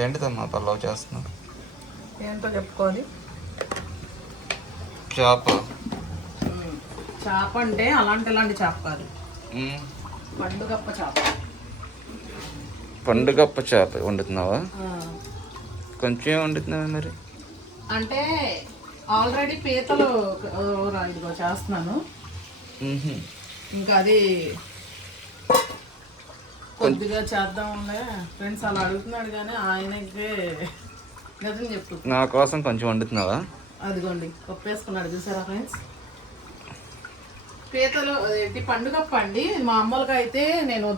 ఏంటిదమ్మా పల్లవ్ చేస్తున్నావు? ఏంటో చెప్పుకోవాలి. చేప. చేప అంటే అలాంటి ఇలాంటి చేప కాదు. పండుగప్ప చేప. పండుగప్ప చేప వండుతున్నావా. కొంచెం వండుతున్నావా మరి? అంటే ఆల్రెడీ పీతలు ఇదిగో చేస్తున్నాను. ఇంకా అది కొద్దిగా చేద్దాంలే. ఫ్రెండ్స్ అలా అడుగుతున్నాడు కానీ ఆయనకి నిజం చెప్పు. నా కోసం కొంచెం వండుతున్నావా? అదిగోండి పప్పు వేసుకున్నాడు చూసారా ఫ్రెండ్స్? పీతలు అదేంటి పండుగప్ప అండి. మామూలుగా అయితే నేను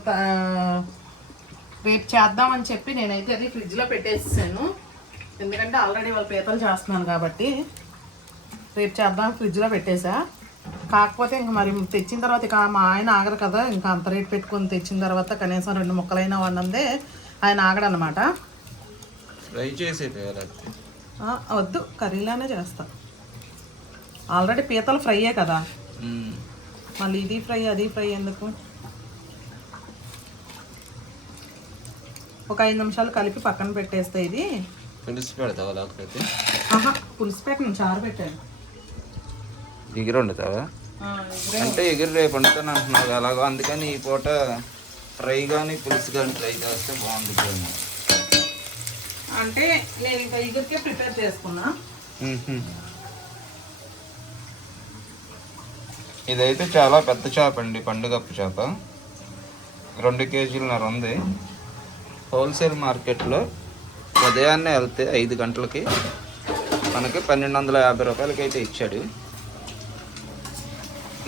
రేపు చేద్దామని చెప్పి నేనైతే అది ఫ్రిడ్జ్లో పెట్టేసాను ఎందుకంటే ఆల్రెడీ వాళ్ళు పీతలు చేస్తున్నాను కాబట్టి రేపు చేద్దాం ఫ్రిడ్జ్లో పెట్టేసా. కాకపోతే ఇంక మరి తెచ్చిన తర్వాత ఇక మా ఆయన ఆగరు కదా ఇంకా అంత రేట్ పెట్టుకొని తెచ్చిన తర్వాత కనీసం రెండు ముక్కలైనా వండందే ఆయన ఆగడనమాట ఫ్రై చేసేది వద్దు కర్రీలానే చేస్తా. ఆల్రెడీ పీతలు ఫ్రైయే కదా. మళ్ళీ ఇది ఫ్రై అది ఫ్రై ఎందుకు? ఒక ఐదు నిమిషాలు కలిపి పక్కన పెట్టేస్తే ఇది. పులుసు పెడతావా లేకపోతే? ఆహా పులుసు పెట్టను చారు పెట్టాను. ఇప్పుడే అంటే ఎగిరి రేపు వండుతాను అంటున్నావు అలాగో అందుకని ఈ పూట ఫ్రై కానీ పులుసు కానీ ట్రై చేస్తే బాగుంటుంది అంటే నేను ఇంకా ప్రిపేర్ చేసుకున్నా. ఇదైతే చాలా పెద్ద చేప అండి పండుగప్ప చేప. రెండు కేజీలన్నర ఉంది. హోల్సేల్ మార్కెట్లో ఉదయాన్నే వెళ్తే ఐదు గంటలకి మనకి పన్నెండు వందల యాభై రూపాయలకి అయితే ఇచ్చాడు.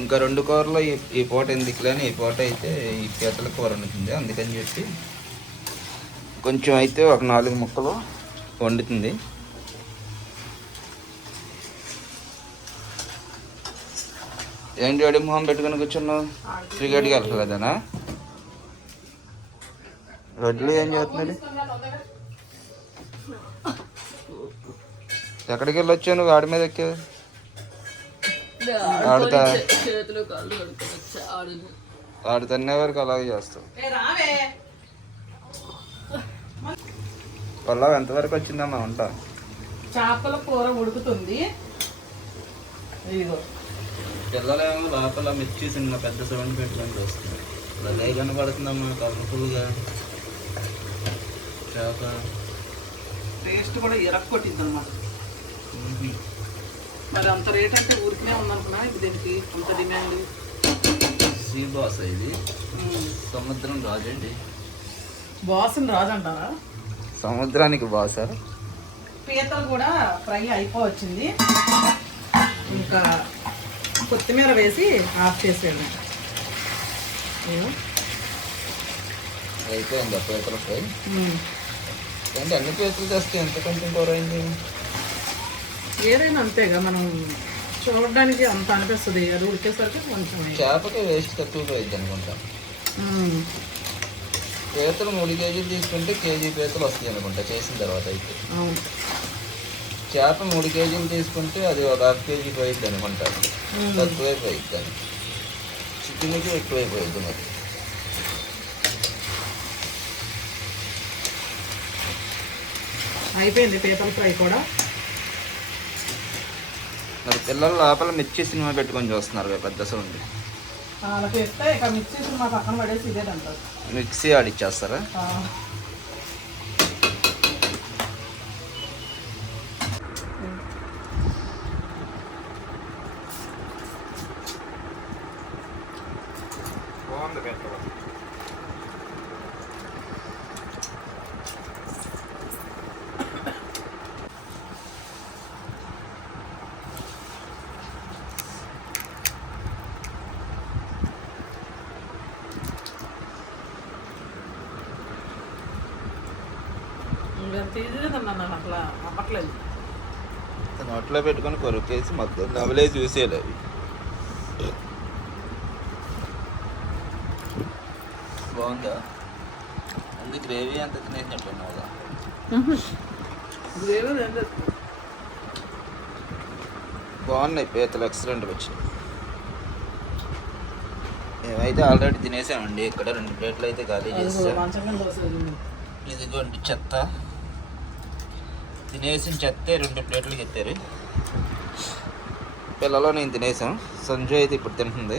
ఇంకా రెండు కూరలో ఈ ఈ పూట ఎందుకులే ఈ పూట అయితే ఈ పీతల కూర వండుతుంది. అందుకని చెప్పి కొంచెం అయితే ఒక నాలుగు ముక్కలు వండుతుంది. ఏంటి అడి మొహం పెట్టుకుని కూర్చున్నావు? క్రికెట్కి వెళ్ళలేదనా రొడ్లు ఏం చేస్తున్నాడు? ఎక్కడికి వెళ్ళొచ్చావు నువ్వు? ఆడి మీద ఎక్కావు? ఆడుతా. చేతులు కాళ్ళు కడుక్కోవచ్చు ఆడును. ఆడు తన్నే వరకు అలాగే చేస్తావు పల్లవి ఎంతవరకు వచ్చిందమ్మా వంట? చేపల కూర ఉడుకుతుంది. పిల్లలేమో లోపల మిర్చి చిన్న పెద్ద సౌండ్ పెట్టుకొని చూస్తున్నారు అలాగే కనబడుతుందమ్మా కలర్ఫుల్గా చేప. టేస్ట్ కూడా ఇరక్కొట్టింది అనమాట మ్మ్. మరి అంత రేట్ అంటే ఊరికనే ఉందనుకున్నా ఇప్పుడు దీనికి అంత డిమాండ్ సీ బాస్ ఇది. సముద్రం రాజండి బాసుని రాజు అంటారా? సముద్రానికి బాస? పీతలు కూడా ఫ్రై అయిపోవచ్చింది. ఇంకా కొత్తిమీర వేసి ఆఫ్ చేసేయండి. నేను అయిపోయింది పీతల ఫ్రై? అంటే అన్ని పీతలు చేస్తే ఎంత కొంచెం కూర అయింది? ఏదైనా అంతేగా మనం చూడడానికి అంత అనిపిస్తుంది. అది ఉడికేసరికి కొంచెం చేపకి వేస్ట్ తక్కువ పోయింది అనుకుంటా. పీతలు మూడు కేజీలు తీసుకుంటే కేజీ పీతలు వస్తాయి అనుకుంటా చేసిన తర్వాత అయితే. అవును. చేప మూడు కేజీలు తీసుకుంటే అది ఒక హాఫ్ కేజీ పోయిద్ది అనుకుంటా. తక్కువే పోయిద్ది అని చికెన్కి ఎక్కువైపోయిద్ది మరి. అయిపోయింది పీతల ఫ్రై కూడా. మరి పిల్లలు లోపల మిర్చి సినిమా పెట్టుకొని చూస్తున్నారు పెద్ద సౌండ్. మిక్సీ ఆడిచ్చేస్తారా ఆ. బాగుంది పెట్టడం ఇంకా తీసేదన్నా నాకు అసలు అవ్వట్లేదు నోట్లో పెట్టుకొని కొరుకేసి మొత్తం నవలే చూసేయాలి అవి బాగుందా? అందు గ్రేవీ అంత లేదు బాగున్నాయి పీతలు ఎక్సలెంట్గా వచ్చినాయి. మేమైతే ఆల్రెడీ తినేసామండి ఇక్కడ రెండు ప్లేట్లు అయితే ఖాళీ అదిగో చేసాం మంచం మీద దోశ ఉంది. ఇదిగోండి చెత్త. తినేసి చెత్తే రెండు ప్లేట్లకి ఎత్తారు. పిల్లలో నేను తినేసాం. సంజు అయితే ఇప్పుడు తింటుంది.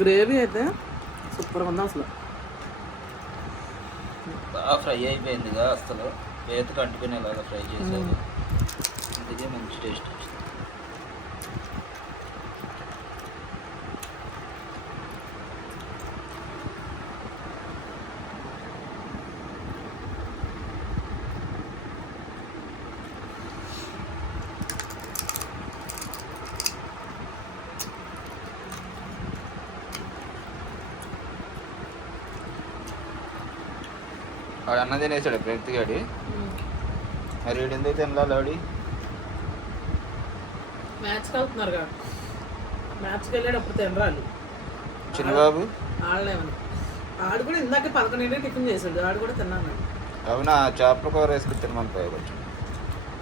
గ్రేవీ అయితే సూపర్గా ఉంది అసలు. బాగా ఫ్రై అయిపోయిందిగా అసలు. వేతకు అంటుకునేలాగా ఫ్రై చేశారు. ఇదే మంచి టేస్ట్ వచ్చింది. వాడు అన్న తినేసాడు ప్రతిగాడి మరి వీడు ఎందుకు తినలా లాడి మ్యాచ్కి వెళ్తున్నారు కదా. మ్యాచ్కి వెళ్ళేటప్పుడు తినరాలి చిన్నబాబు? ఆడలేమని ఆడు కూడా ఇందాక పదకొండింటి టిఫిన్ చేసాడు ఆడు కూడా తిన్నాను అవునా? చేపల కూర వేసుకుని తినమని పోయి కొంచెం?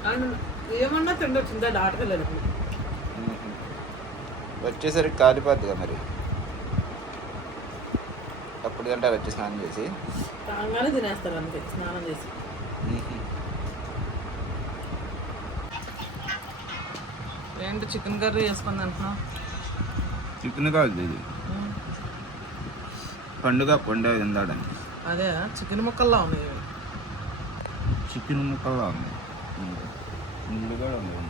ఆడు ఏమన్నా తిండొచ్చు ఇందా ఆటకి వెళ్ళేటప్పుడు మ్మ్. వచ్చేసరికి కాలిపోద్దిగా మరి. అప్పుడు తింటారు వచ్చి స్నానం చేసి? రాగానే తినేస్తారు అంతే స్నానం చేసి. ఏంటి చికెన్ కర్రీ వేసుకుంది అంటున్నా చికెన్ కాదు ఇది. పండుగ పండుగ తిందాడని. అదే చికెన్ ముక్కల్లా ఉన్నాయి. చికెన్ ముక్కలా ఉంది ముళ్ళు కూడా ఉంది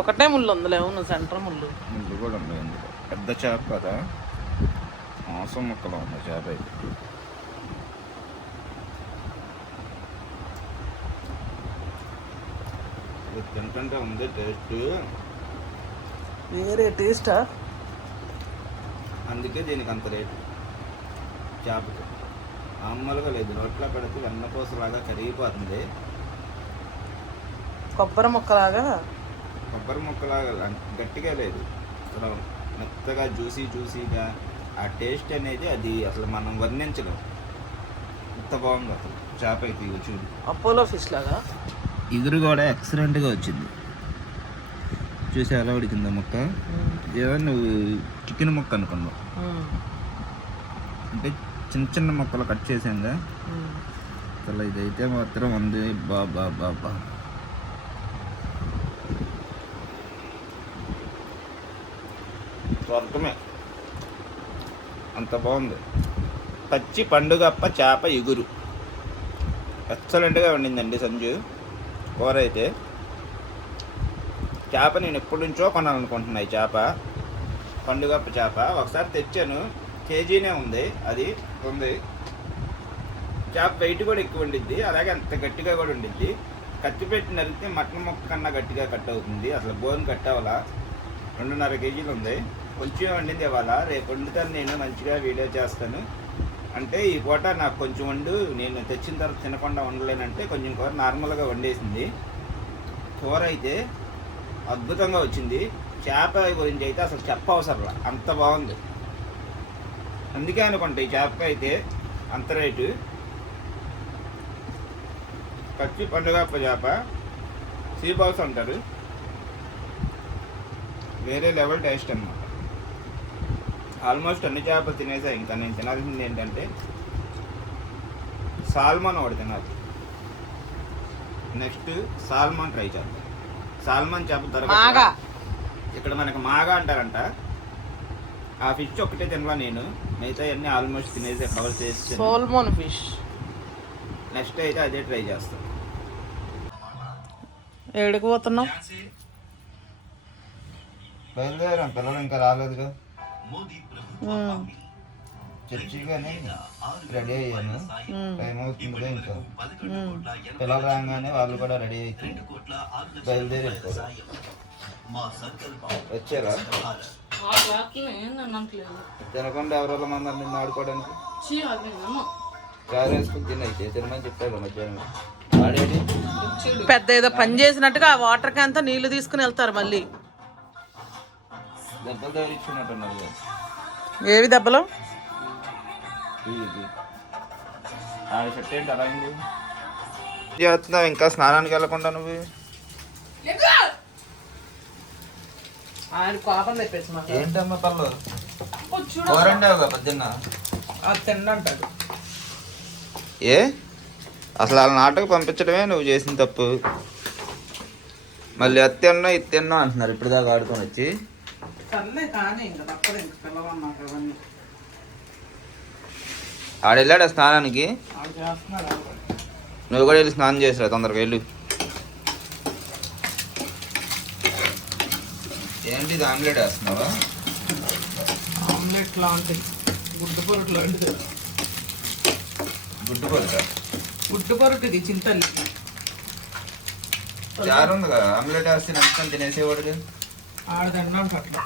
ఒకటే ముళ్ళు ఉందిలే అవును సెంటర్ ముళ్ళు. ముళ్ళు కూడా ఉంది ఇందులో పెద్ద చేప కదా. మాంసం ముక్కలో ఉంది చేప అయితే తింటుంటే ఉంది టేస్ట్. వేరే టేస్టా? అందుకే దీనికి అంత రేటు. చేపకి. మామూలుగా లేదు. నోట్లో పెడితే వెన్నపూసలాగా కరిగిపోతుంది. కొబ్బరి ముక్కలాగా? కొబ్బరి ముక్కలాగా గట్టిగా లేదు. మెత్తగా జ్యూసీ జ్యూసీగా ఆ టేస్ట్ అనేది అది అసలు మనం వర్ణించలేం. ఎంత బాగుంది అసలు. చేప అయితే చూడు. అపోలో ఫిష్ లాగా? ఇగురు కూడా ఎక్సలెంట్గా వచ్చింది. చూసి ఎలా ఉడికిందో ముక్క. ఏదో నువ్వు చికెన్ ముక్క అనుకున్నావు. అంటే చిన్న చిన్న ముక్కలు కట్ చేసాంగా. అసలు ఇదైతే మాత్రం ఉంది బాబా బాబా స్వర్గమే అంత బాగుంది. పచ్చి పండుగప్ప చేప ఎగురు. ఎక్సలెంట్గా వండిందండి సంజు. కూర అయితే. చేప నేను ఎప్పటి నుంచో కొనాలనుకుంటున్నా ఈ చేప. పండుగప్ప చేప. ఒకసారి తెచ్చాను. కేజీనే ఉంది. అది ఉంది. చేప వెయిట్ కూడా ఎక్కువ ఉండిద్ది. అలాగే అంత గట్టిగా కూడా ఉండిద్ది. కత్తి పెట్టి నరిగితే మటన్ మొక్క కన్నా గట్టిగా కట్ అవుతుంది. అసలు బోన్ కట్ అవ్వాలా? రెండున్నర కేజీలు ఉంది. కొంచెం వండింది ఇవాళ రేపు వండుతాను నేను మంచిగా వీడియో చేస్తాను. అంటే ఈ పూట నాకు కొంచెం వండు నేను తెచ్చిన తర్వాత తినకుండా ఉండలేనంటే కొంచెం కూర నార్మల్గా వండేసింది. కూర అయితే అద్భుతంగా వచ్చింది. చేప గురించి అయితే అసలు చెప్పవసరం అంత బాగుంది. అందుకే అనుకుంటా ఈ చేపకి అయితే అంత రేటు. పచ్చి పండుగ చేప సీ బాల్స్ అంటారు. వేరే లెవెల్ టేస్ట్ అన్నమాట. ఆల్మోస్ట్ అన్ని చేపలు తినేసా ఇంకా నేను తినాల్సింది ఏంటంటే సాల్మన్ ఒకటి తినాలి. నెక్స్ట్ సాల్మన్ ట్రై చేద్దాం. సాల్మన్ చేప దొరక ఇక్కడ మనకి మాగా అంటారంట. ఆ ఫిష్ ఒక్కటే తినలా నేను. మిగతా అన్ని ఆల్మోస్ట్ తినేసి కవర్ చేసి సోల్మోన్ ఫిష్. నెక్స్ట్ అయితే అదే ట్రై చేస్తాం. ఏడికి పోతున్నాం బయలుదేరాం పిల్లలు ఇంకా రాలేదుగా. చర్చిగానే రెడీ అయ్యాను టైం అవుతుందిగా ఇంకా పిల్లలు రాగానే వాళ్ళు కూడా రెడీ అయితే బయలుదేరి వచ్చారా తినకుండా ఎవరెళ్ళ మంది నిన్ను ఆడుకోవడానికి కారు వేసుకుని తినైతే తినమని మధ్యాహ్నం ఆడేది పెద్ద ఏదో పని చేసినట్టుగా ఆ వాటర్ క్యాన్తో నీళ్ళు తీసుకుని వెళ్తారు మళ్ళీ. దెబ్బలు తగిలించుకున్నట్టున్నారు కదా. ఏవి దెబ్బలు? ఏంటి? అలా అయింది చేస్తున్నావు? ఇంకా స్నానానికి వెళ్ళకుండా నువ్వు? ఆయన కోపం ఏంటమ్మా పళ్ళు? పొద్దున్న. ఏ? అసలు వాళ్ళ నాటకు పంపించడమే నువ్వు చేసిన తప్పు. మళ్ళీ అది తిన్నా ఇది తిన్నా అంటున్నారు. ఇప్పుడు దాకా ఆడుకొని వచ్చి. సర్లే కానీ ఇంకా తప్పదు ఇంక పిల్లవన్నాక అవన్నీ ఆడెళ్ళాడు స్నానానికి ఆడు చేస్తున్నాడు ఆడు. నువ్వు కూడా వెళ్ళి స్నానం చేసిరా తొందరగా వెళ్ళు ఏంటి ఇది ఆమ్లెట్ వేస్తున్నావా ఆమ్లెట్ లాంటి గుడ్డు పొరటు లాంటిది గుడ్డు పలుక గుడ్డు పొరటిది చింతల్లి చారు ఉంది కదా ఆమ్లెట్ వేస్తే నచ్చుకొని తినేసేవాడు ఆడ తిండంట అట్లా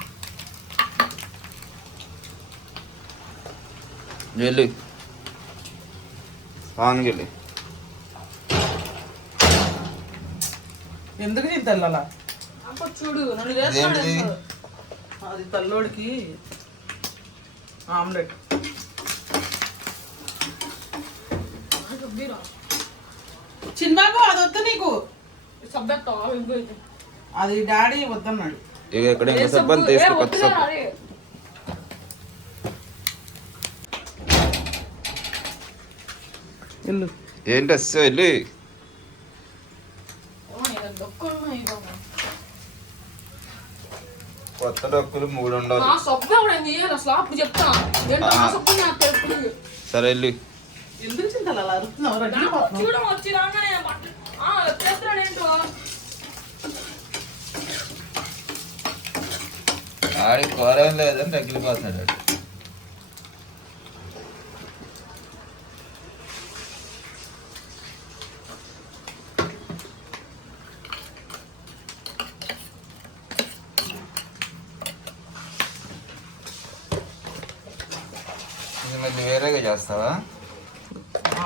వెళ్ళు వెళ్ళి. ఎందుకు చింతల్లి అలా చూడు నన్ను అది తల్లోడికి ఆమ్లెట్. చిన్నాకు అది వద్దు నీకు. సబ్జెక్ట్ అది డాడీ వద్దన్నాడు. ఇక ఇక్కడ ఇంకా తీసుకో కొత్త సబ్బు. ఏంటి అస్సో వెళ్ళి. కొత్త డొక్కులు మూడు తెలుసు సరే వెళ్ళి. ఎందుకు చింతలు అలా అరుస్తున్నావు రగిలిపోతున్నావు చూడడం వచ్చి రాగానే బట్టలు ఆ, చేస్తున్నాడు ఏంటో ఆడి కూర లేదని తగిలిపోతున్నాడు మళ్ళీ వేరేగా చేస్తావా?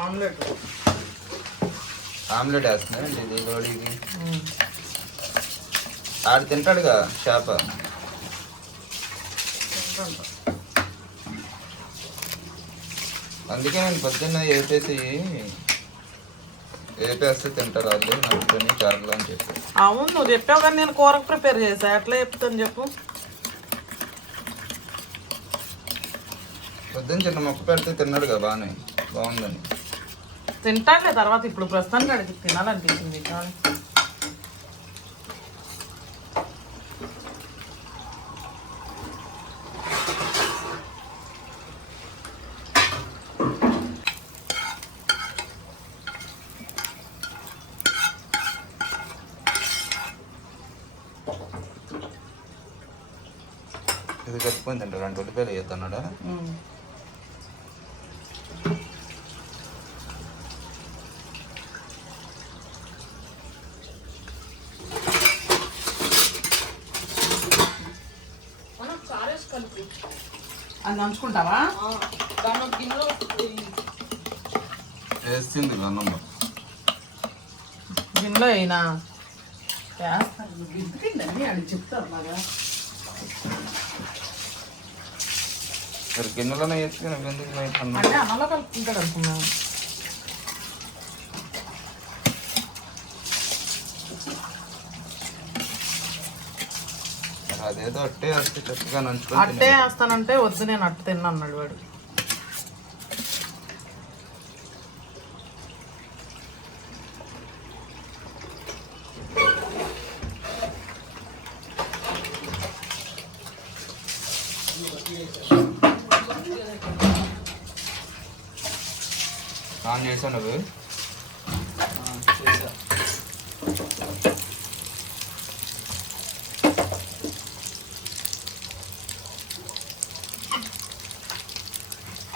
ఆమ్లెట్. ఆమ్లెట్ వేస్తున్నారండి ఇది? లోడీకి ఆడు తింటాడుగా చేప. అందుకే నేను పొద్దున్న వేసేసి వేపేస్తే తింటారు వాళ్ళు నడుపుకొని చారులు అని చెప్పి. అవును నువ్వు చెప్పావు కానీ నేను కూరకు ప్రిపేర్ చేసా. ఎట్లా చెప్తాను చెప్పు. పొద్దున్న చిన్న మొక్క పెడితే తిన్నాడు కదా బాగానే బాగుందని. తింటానులే తర్వాత ఇప్పుడు ప్రస్తుతానికి అడిగి తినాలనిపించింది. కానీ కట్టుకొని తింటాడు రెండు ఉల్లిపాయలు వేస్తున్నాడా ఉమ్. మనం చారేసి కలిపి. అది నంచుకుంటావా? ఒక గిన్నెలో అన్నంలో అయినా చెప్తారు బాగా మరి గిన్నెలోనే వేసుకుని నువ్వు ఎందుకు బయట అన్నం? అంటే అన్నంలో కలుపుకుంటాడు అనుకున్నాను అదేదో అట్టే వస్తే చక్కగా నంచుకొని అట్టే. వేస్తానంటే వద్దు నేను అట్టు తిన్నా అన్నాడు వాడు చేసావు నువ్వు?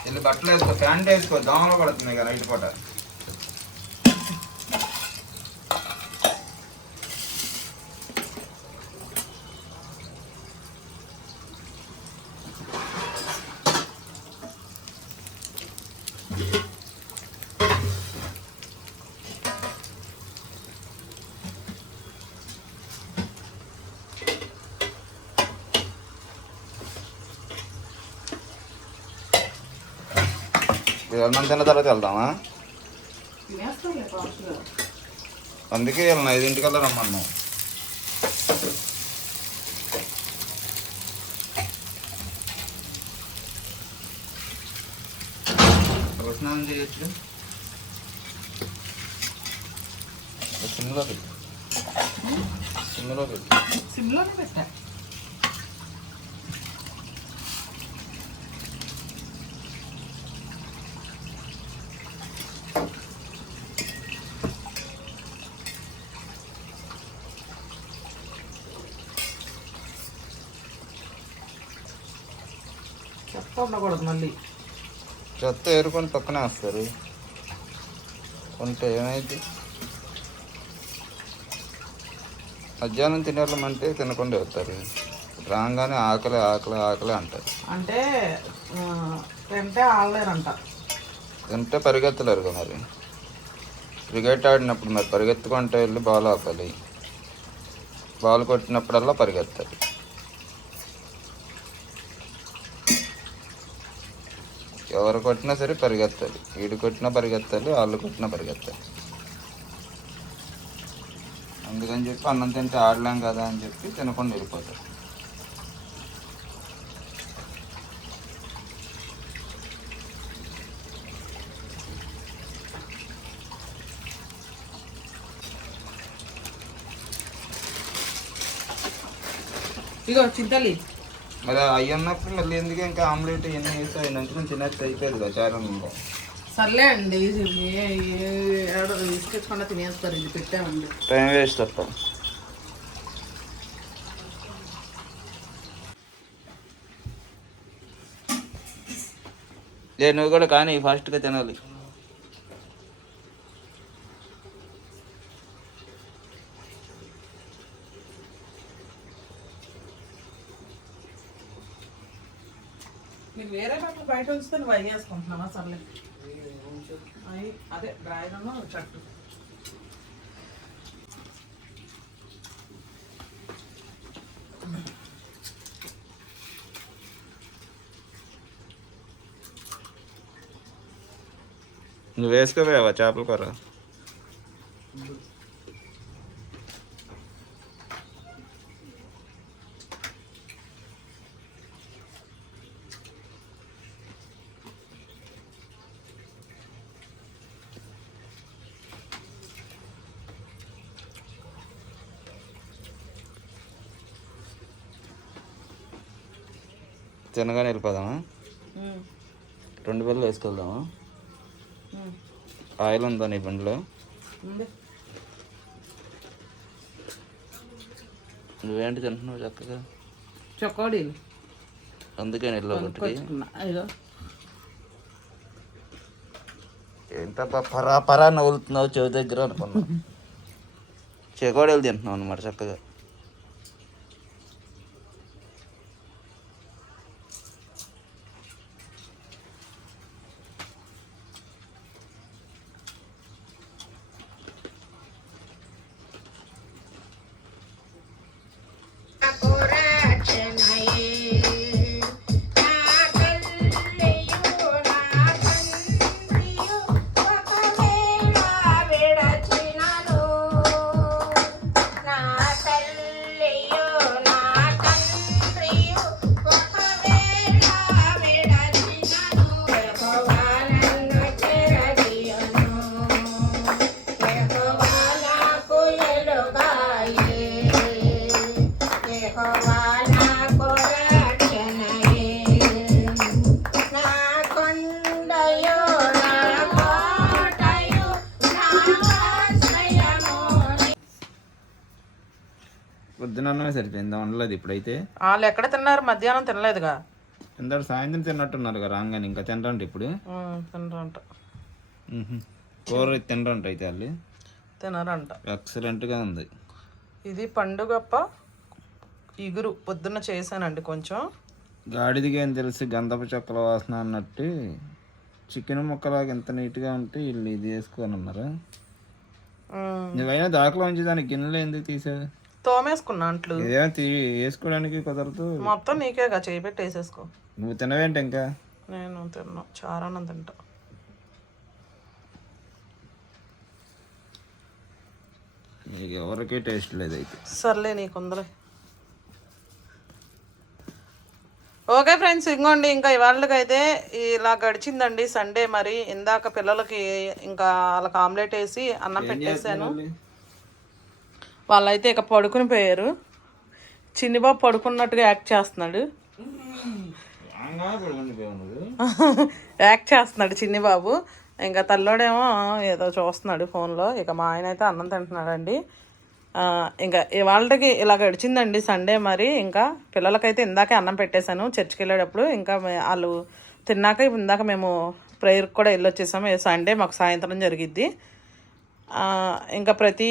వెళ్ళి బట్టలు వేసుకో ప్యాంట్ వేసుకో దోమలు పడుతున్నాయి కదా నైట్ పూట అన్నం తిన్న తర్వాత వెళ్దామా? అందుకే వీళ్ళని ఐదింటికల్లా రమ్మన్నాం. స్నానం చేయొచ్చు సిమ్లో పెట్టు. సిమ్లో పెట్టు. సిమ్లోనే పెట్టా. చెత్త ఉండకూడదు మళ్ళీ. చెత్త ఏరుకొని పక్కనే వస్తారు. కొంటే ఏమైంది? మధ్యాహ్నం తినాలంటే తినకుండా వస్తారు రాగానే ఆకలి ఆకలి ఆకలి అంటారు. అంటే తింటే ఆడలేరంట తింటే పరిగెత్తలేరు కదా మరి. క్రికెట్ ఆడినప్పుడు మరి పరిగెత్తుకుంటే వెళ్ళి బాల్ ఆపాలి. బాల్ కొట్టినప్పుడల్లా పరిగెత్తాలి. ఎవరు కొట్టినా సరే పరిగెత్తాలి. వీడు కొట్టినా పరిగెత్తాలి వాళ్ళు కొట్టినా పరిగెత్తాలి. అందుకని చెప్పి అన్నం తింటే ఆడలేం కదా అని చెప్పి తినకుండా వెళ్ళిపోతారు. ఇగో చింతలి మరి అవి ఉన్నప్పుడు మళ్ళీ ఎందుకు ఇంకా ఆమ్లెట్ ఇవన్నీ వేసి అయినందుకు తినచ్చు అయిపోయేది కదా చారంలో సర్లే అండి తీసుకొచ్చకుండా తినేస్తారు ఇది పెట్టామండి. టైం వేస్ట్ తప్ప. లే నువ్వు కూడా కానీ ఫాస్ట్గా తినాలి నీకు వేరే బట్టలు బయట ఉంచితే నువ్వు అవి వేసుకుంటున్నావా సర్లే. అవి అదే డ్రాయర్ చట్టు నువ్వు వేసుకోవేవా చేపల కూర? తినగానే వెళ్ళిపోదామా? రెండు బిల్లలు వేసుకెళ్దామా? ఆయిల్ ఉందా నీ బండిలో? నువ్వేంటి తింటున్నావు చక్కగా? చొక్కోడీలు. అందుకే నెలలో ఏంటబ్బా పరా పరా నవ్వులుతున్నావు చెవి దగ్గర అనుకున్నా. చెకోడీలు తింటున్నావు అనమాట చక్కగా. పొద్దునన్నమే సరిపోయింది వండలేదు ఇప్పుడైతే. వాళ్ళు ఎక్కడ తిన్నారు? మధ్యాహ్నం తినలేదుగా? ఇందాక సాయంత్రం తిన్నట్టున్నారు కదా రాగానే ఇంకా తినరంట ఇప్పుడు. తినరంట. కూర తినరంట అయితే వాళ్ళు. తినరంట. ఎక్సలెంట్గా ఉంది. ఇది పండుగప్ప. ఇగురు పొద్దున్న చేశానండి కొంచెం. గాడిదిగా ఏం తెలిసి గంధపు చెక్కల వాసన అన్నట్టు. చికెన్ ముక్కలాగా ఎంత నీట్గా ఉంటే వీళ్ళు ఇది వేసుకొని ఉన్నారు నువ్వైనా దాకలో ఉంచి దానికి గిన్నెలు ఎందుకు తీసావు తోమేసుకున్నా అంట్లు. ఇదేమో వేసుకోవడానికి కుదరదు. మొత్తం నీకేగా చేయి పెట్టి వేసేసుకో. నువ్వు తినవేంటి ఇంకా? నేను తిన్నా. చారానం తింటా. ఎవరికీ టేస్ట్ లేదు అయితే. సర్లే నీకుందలే ఓకే ఫ్రెండ్స్ ఇంకోండి ఇంకా ఇవాళకైతే ఇలా గడిచిందండి సండే మరి. ఇందాక పిల్లలకి ఇంకా వాళ్ళకి ఆమ్లెట్ వేసి అన్నం పెట్టేశాను. వాళ్ళైతే ఇక పడుకుని పోయారు. చిన్నిబాబు పడుకున్నట్టుగా యాక్ట్ చేస్తున్నాడు. యాక్ట్ చేస్తున్నాడు చిన్ని బాబు ఇంకా తల్లోడేమో ఏదో చూస్తున్నాడు ఫోన్లో. ఇక మా ఆయన అయితే అన్నం తింటున్నాడండి. ఇంకా ఇవాళకి ఇలా గడిచిందండి సండే మరి. ఇంకా పిల్లలకైతే ఇందాకే అన్నం పెట్టేశాను. చర్చికి వెళ్ళేటప్పుడు ఇంకా వాళ్ళు తిన్నాక ఇందాక మేము ప్రేయర్కి కూడా వెళ్ళొచ్చేసాము. సండే మాకు సాయంత్రం జరిగిద్ది. ఇంకా ప్రతి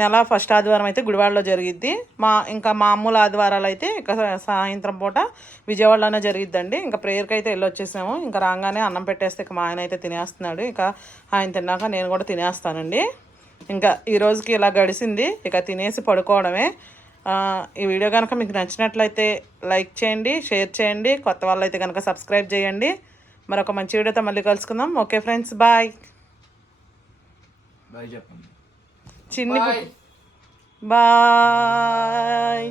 నెల ఫస్ట్ ఆదివారం అయితే గుడివాడలో జరిగిద్ది. మా ఇంకా మామూలు ఆదివారాలు అయితే ఇంకా సాయంత్రం పూట విజయవాడలోనే జరిగిద్దండి. ఇంకా ప్రేయర్కి అయితే వెళ్ళి వచ్చేసాము ఇంకా రాగానే అన్నం పెట్టేస్తే ఇక మా ఆయన అయితే తినేస్తున్నాడు. ఇక ఆయన తిన్నాక నేను కూడా తినేస్తానండి. ఇంకా ఈ రోజుకి ఇలా గడిచింది ఇక తినేసి పడుకోవడమే. ఈ వీడియో కనుక మీకు నచ్చినట్లయితే లైక్ చేయండి షేర్ చేయండి. కొత్త వాళ్ళైతే కనుక సబ్స్క్రైబ్ చేయండి. మరొక మంచి వీడియోతో మళ్ళీ కలుసుకుందాం. Okay friends bye. బాయ్ చెప్పండి చిన్ని బాయ్